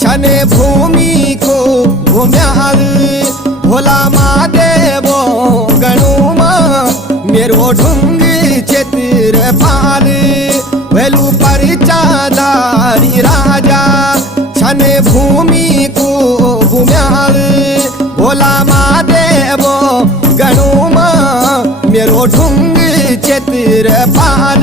छने भूमि को घुम्याल भोला महादेव गणुमा मेरो ढुंग चित्र पाल वेलू परिचादारी राजा छने भूमि को घुम्याल भोला महादेव गणुमा मेरो ढुंग चित्र पाल